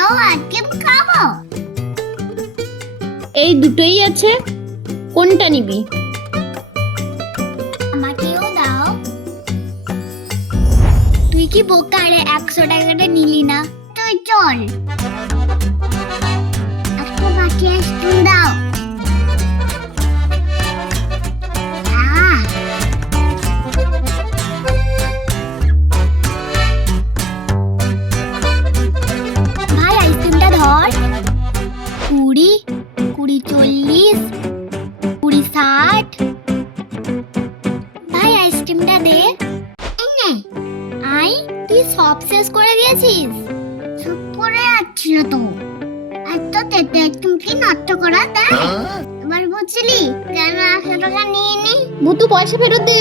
দাও, আইসক্রিম খাবো। এই দুটোই আছে, কোনটা নিবি? আমাকেও দাও। তুই কি বোকা রে, 100 টাকাটা নিলি না? তুই চল, একটা বাকি আইসক্রিম দাও। ভাই আইসক্রিমটা ধর। 20, 40, 40, 60। ভাই আইসক্রিমটা দে। আই, তুই সব শেষ করে দিয়েছিস? চুপ করে যাচ্ছিল তো। এত তেতে আইসক্রিম কি নষ্ট করা দেয়? এবার বুঝলি কেন 100 টাকা নিয়ে নি? ভুতু পয়সা ফেরত দে।